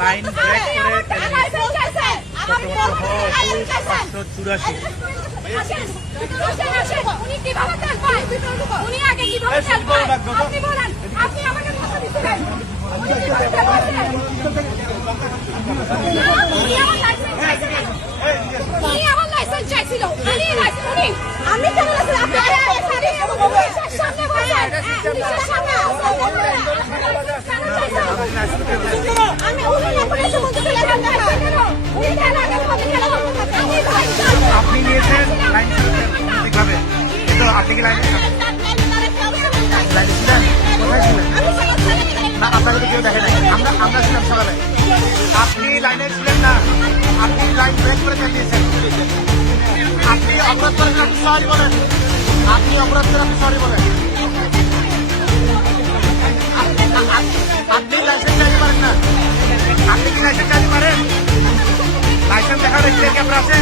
Line break করে উনি কিভাবে তেল পায়? উনি আগে কিভাবে তেল পায়? আপনি বলেন, আপনি আমাকে কথা দিতে দেন। উনি আমার লাইসেন্স চাইছিল। আমি কেন লাইসেন্স? আপনি সামনে বসেন। সামনে আমি উনি লাইসেন্স বলতে চাইলাম না। উনি কেন আগে বলতে গেল? আমি ভাই আপনি নিয়েছেন লাইন ঠিকভাবে, কিন্তু আপনি কি লাইনে ছিলেন? কোথায় ছিলেন? না, আপনাকে তো কেউ দেখে নাই। আমরা ছিলাম সকালে। আপনি লাইনে ছিলেন না, আপনি লাইন ব্রেক করে চালিয়েছেন। আপনি অপরাধ করেছেন, আপনি সরি বলেন। আপনি অপরাধ করেন, আপনি সরি বলেন। আপনি লাইসেন্স চাইতে পারেন না। আপনি কি লাইসেন্স চাইতে পারেন? লাইসেন্স দেখার রেজিস্ট্রেশন কি আপনার আছে?